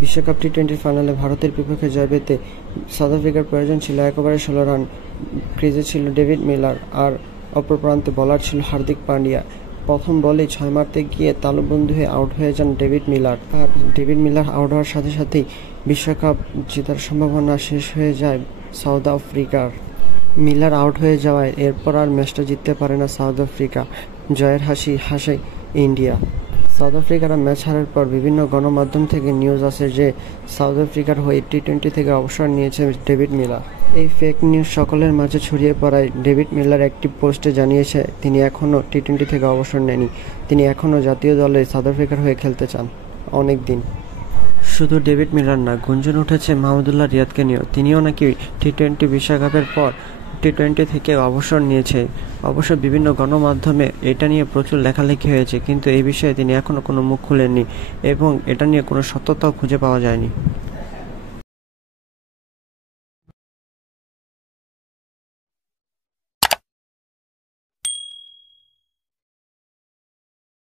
বিশ্বকাপ টি-20 ফাইনালে ভারতের বিপক্ষে জয় পেতে সাউথ আফ্রিকার প্রয়োজন ছিল ১ ওভারে ১৬ রান। ক্রিজে ছিল ডেভিড মিলার, আর অপর প্রান্তে বোলার ছিল হার্দিক পান্ডিয়া। প্রথম বলেই ৬ মারতে গিয়ে তালুবন্দী হয়ে আউট হয়ে যান ডেভিড মিলার। আর ডেভিড মিলার আউট হওয়ার সাথে সাথেই বিশ্বকাপ জেতার সম্ভাবনা শেষ হয়ে যায় সাউথ আফ্রিকার। মিলার আউট হয়ে যাওয়ায় এরপর আর ম্যাচটা জিততে পারে না সাউথ আফ্রিকা। জয়ের হাসি হাসে ইন্ডিয়া। সাউথ আফ্রিকার ম্যাচ হারার পর বিভিন্ন গণমাধ্যম থেকে নিউজ আসে যে সাউথ আফ্রিকার হয়ে টি-20 থেকে অবসর নিয়েছে ডেভিড মিলার। এই ফেক নিউজ সকলের মাঝে ছড়িয়ে পড়ায় ডেভিড মিলার একটি পোস্টে জানিয়েছে তিনি এখনও টি-20 থেকে অবসর নেননি। তিনি এখনও জাতীয় দলে সাউথ আফ্রিকার হয়ে খেলতে চান অনেক দিন। শুধু ডেভিড মিলার না, গুঞ্জন উঠেছে মাহমুদুল্লাহ রিয়াদকে নিয়েও। তিনিও নাকি টি-20 বিশ্বকাপের পর টি-20 থেকে অবসর নিয়েছে। অবশ্য বিভিন্ন গণমাধ্যমে এটা নিয়ে প্রচুর লেখালেখি হয়েছে, কিন্তু এই বিষয়ে তিনি এখনও কোনো মুখ খুলেননি এবং এটা নিয়ে কোনো সত্যতাও খুঁজে পাওয়া যায়নি।